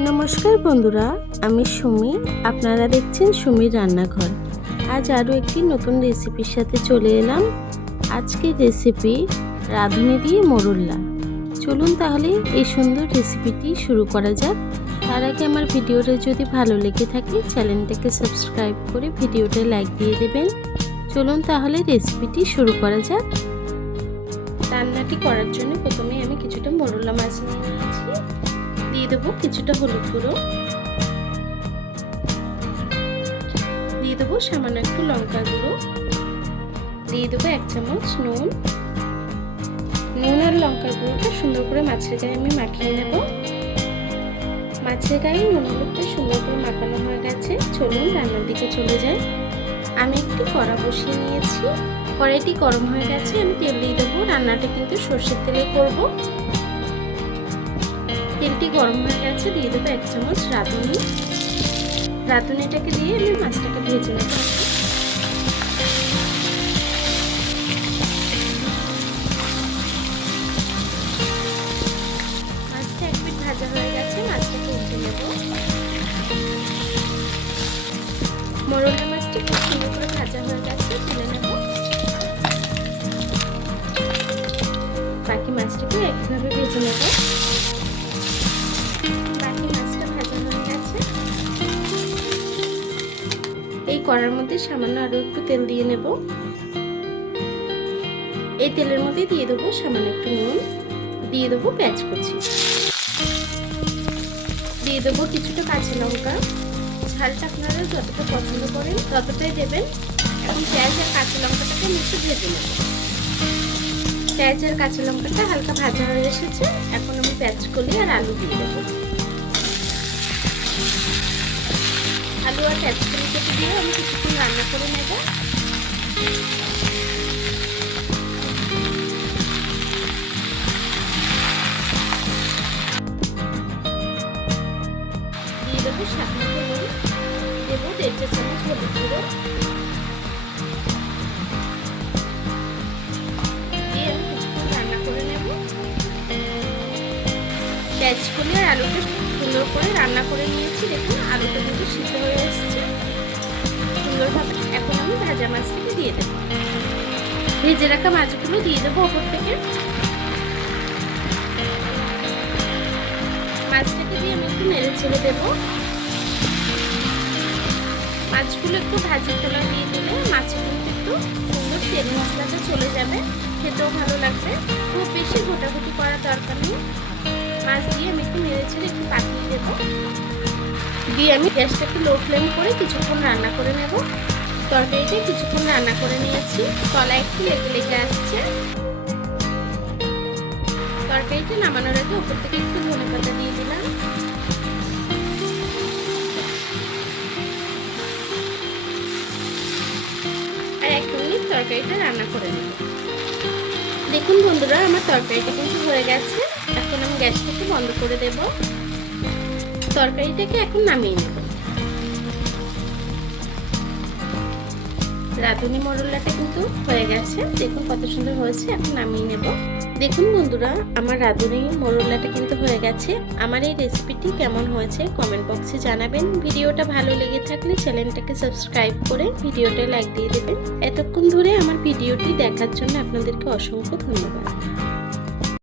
নমস্কার বন্ধুরা, আমি সুমি। আপনারা দেখছেন সুমির রান্নাঘর। আজ আরও একটি নতুন রেসিপির সাথে চলে এলাম। আজকের রেসিপি রাঁধুনি দিয়ে মোরল্লা। চলুন তাহলে এই সুন্দর রেসিপিটি শুরু করা যাক। তার আগে আমার ভিডিওটা যদি ভালো লেগে থাকে চ্যানেলটাকে সাবস্ক্রাইব করে ভিডিওটা লাইক দিয়ে দেবেন। চলুন তাহলে রেসিপিটি শুরু করা যাক। রান্নাটি করার জন্য প্রথমে আমি কিছুটা মোরল্লা মাছ নিয়ে নিয়েছি। দিয়ে দেবো কিছুটা হলুদ গুঁড়ো, দিয়ে দেবো সামান্য একটু লঙ্কা গুঁড়ো, দিয়ে দেবো 1 চামচ নুন। নুন আর লঙ্কার গুঁড়োটা সুন্দর করে মাছের গায়ে আমি মাখিয়ে নেব। মাছের গায়ে নুন হলুদটা সুন্দর করে মাখানো হয়ে গেছে। চলুন রান্নার দিকে চলে যাই। আমি একটি কড়া বসিয়ে নিয়েছি। কড়াইটি গরম হয়ে গেছে। আমি তেল দিয়ে দেবো। রান্নাটা কিন্তু সর্ষের তেলে করব। তেলটি গরম হয়ে গেছে। দিয়ে দেবো 1 চামচ রাঁধুনি। রাঁধুনিটাকে দিয়ে আমি মাছটাকে ভেজে নেব। মাছটা এক পিঠ ভাজা হয়ে গেছে। মাছটাকে উল্টে নেব। মোরলা মাছটি খুব সুন্দর করে ভাজা হয়ে গেছে, তুলে নেব। বাকি মাছটাকে একইভাবে ভেজে নেব। এই কড়ার মধ্যে সামান্য আরো একটু তেল দিয়ে নেব। এই তেলের মধ্যে দিয়ে দেবো সামান্য একটু নুন, দিয়ে দেবো পেঁয়াজ কুচি, দিয়ে দেবো কিছুটা কাঁচা লঙ্কা। ঝালটা আপনারা যতটা পছন্দ করেন ততটাই দেবেন। এখন পেঁয়াজ আর কাঁচা লঙ্কাটাকে একটু ভেজে নেব। পেঁয়াজ আর কাঁচা লঙ্কাটা হালকা ভাজা হয়ে এসেছে। এখন আমি পেঁয়াজ কলি আর আলু দিয়ে দেবো। আলু আর পেঁয়াজ কলিটাকে দিয়ে আমি কিছুক্ষণ রান্না করে নেব। দিয়ে দেবো স্বাদ মতো নুন, দেবো 1.5 চা চামচ হলুদ গুঁড়ো, দিয়ে আমি কিছুক্ষণ রান্না করে নেব। পেঁয়াজ কলি আর আলুটা সুন্দর করে রান্না করে নিয়েছি। দেখুন আলুটা কিন্তু সিদ্ধ হয়ে এসেছে সুন্দরভাবে। এখন আমি ভাজা মাছটাকে দিয়ে দেবো। ভেজে রাখা মাছগুলো দিয়ে দেবো ওপর থেকে। মাছটাকে দিয়ে আমি একটু নেড়ে ছেড়ে দেবো। মাছগুলো একটু ভাজি তোলা দিয়ে দিলে মাছের কিন্তু একটু সুন্দর তেল মশলাটা চলে যাবে, খেতেও ভালো লাগবে। খুব বেশি ঘোটাঘুটি করার দরকার নেই। মাছ দিয়ে আমি একটু নেড়ে ছেড়ে একটু পাকিয়ে দেবো। দিয়ে আমি গ্যাসটাকে লো ফ্লেম করে কিছুক্ষণ রান্না করে নেব। তরকারিটা কিছুক্ষণ রান্না করে নিয়েছি। তলায় একটু লেগে লেগে আসছে। তরকারিটা নামানোর আগে উপর থেকে একটু ধনেপাতা দিয়ে দিলাম। আর 1 মিনিট তরকারিটা রান্না করে নেব। দেখুন বন্ধুরা, আমার তরকারিটা কিন্তু হয়ে গেছে। এখন আমি গ্যাসটাকে বন্ধ করে দেব। তরকারিটাকে এখন নামিয়ে নেব। রাঁধুনি মোরল্লাটা কিন্তু হয়ে গেছে। দেখুন কত সুন্দর হয়েছে। এখন নামিয়ে নেব। দেখুন বন্ধুরা, আমার রাঁধুনি মোরল্লাটা কিন্তু হয়ে গেছে। আমার এই রেসিপিটি কেমন হয়েছে কমেন্ট বক্সে জানাবেন। ভিডিওটা ভালো লেগে থাকলে চ্যানেলটাকে সাবস্ক্রাইব করে ভিডিওটা লাইক দিয়ে দেবেন। এতক্ষণ ধরে আমার ভিডিওটি দেখার জন্য আপনাদেরকে অসংখ্য ধন্যবাদ।